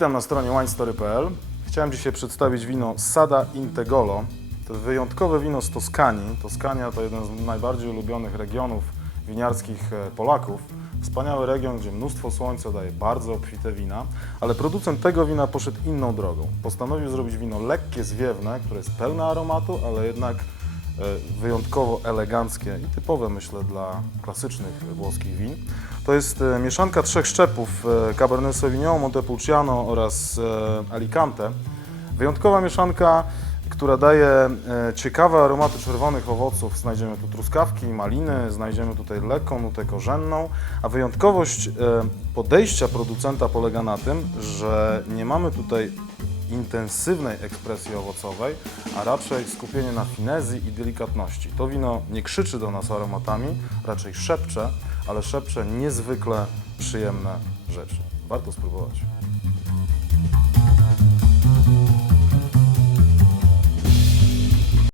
Witam na stronie winestory.pl. Chciałem dzisiaj przedstawić wino Sada Integolo. To wyjątkowe wino z Toskanii. Toskania to jeden z najbardziej ulubionych regionów winiarskich e, Polaków. Wspaniały region, gdzie mnóstwo słońca daje bardzo obfite wina, ale producent tego wina poszedł inną drogą. Postanowił zrobić wino lekkie, zwiewne, które jest pełne aromatu, ale jednak wyjątkowo eleganckie i typowe, myślę, dla klasycznych włoskich win. To jest e, mieszanka trzech szczepów e, Cabernet Sauvignon, Montepulciano oraz e, Alicante. Wyjątkowa mieszanka, która daje e, ciekawe aromaty czerwonych owoców. Znajdziemy tu truskawki, maliny, znajdziemy tutaj lekką nutę korzenną, a wyjątkowość e, podejścia producenta polega na tym, że nie mamy tutaj intensywnej ekspresji owocowej, a raczej skupienie na finezji i delikatności. To wino nie krzyczy do nas aromatami, raczej szepcze, ale szepcze niezwykle przyjemne rzeczy. Warto spróbować.